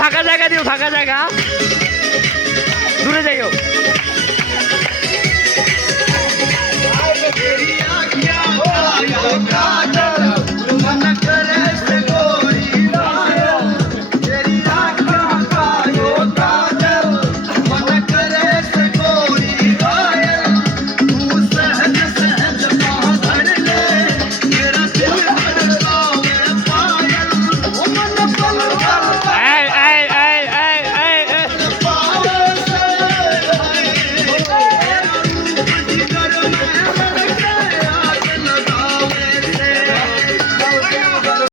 ফাঁকা জায়গা দিও ফাঁকা জায়গা। দূরে যাইও Yeah.